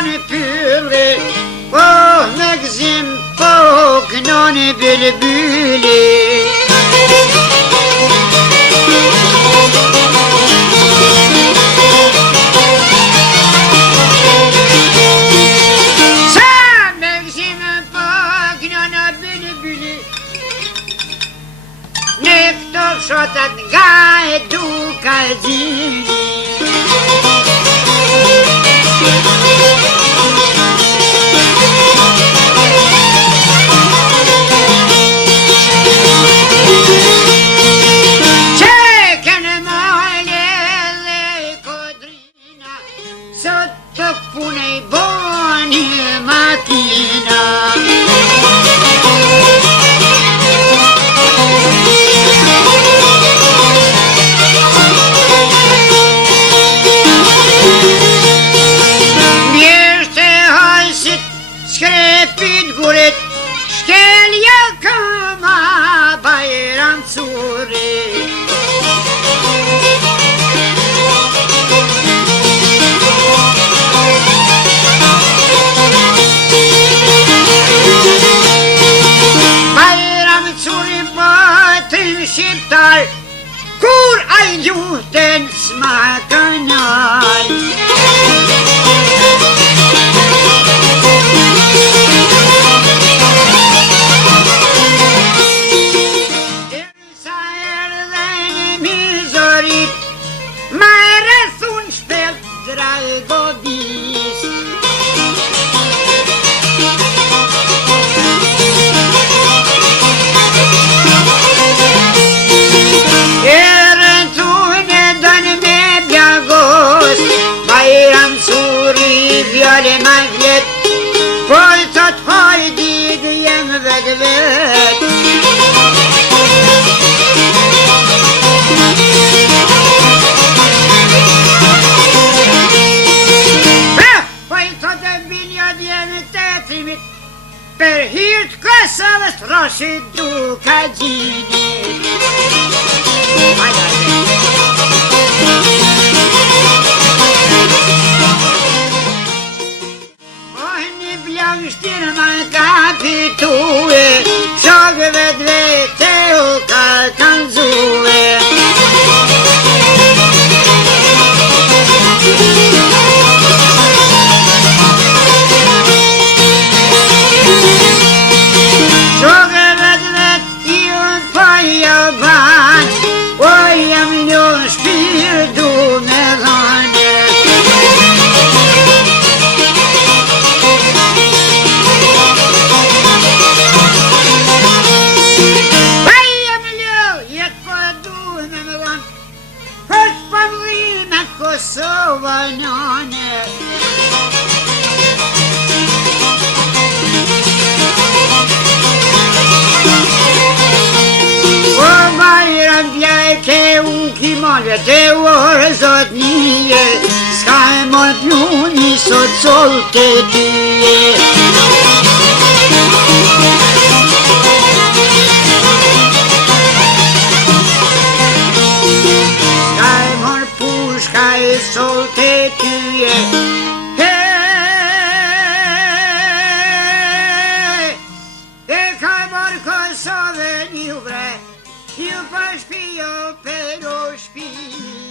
në pylli, po në gzim, po kënoni bylbyli. Sa në gzim, po kënoni bylbyli, në këto shotat nga e duka gjini. Kur ai ljuten s'ma kanal. Sa erdhen mizorit, ma rrethun shpelt dragodis. Vjale ma vlet, poj thot hajdi jem vet vet. Poj thot e bilja djene të trimit, për hirt Kosovës roshit duka gjinit. Shtirë ma ka pitue, shokë vetë vete u ka kanzue. Shokë vetë vete ju në paja ban, o jam një shpirtu me dhane. Kosova nane. O Bajram bjajke u kimale te orë zot nije, s'ka e moj pluni sot solte tyje. Solte tyje, e ka mor Kosovën ju bre, ju pa shpio pero shpi.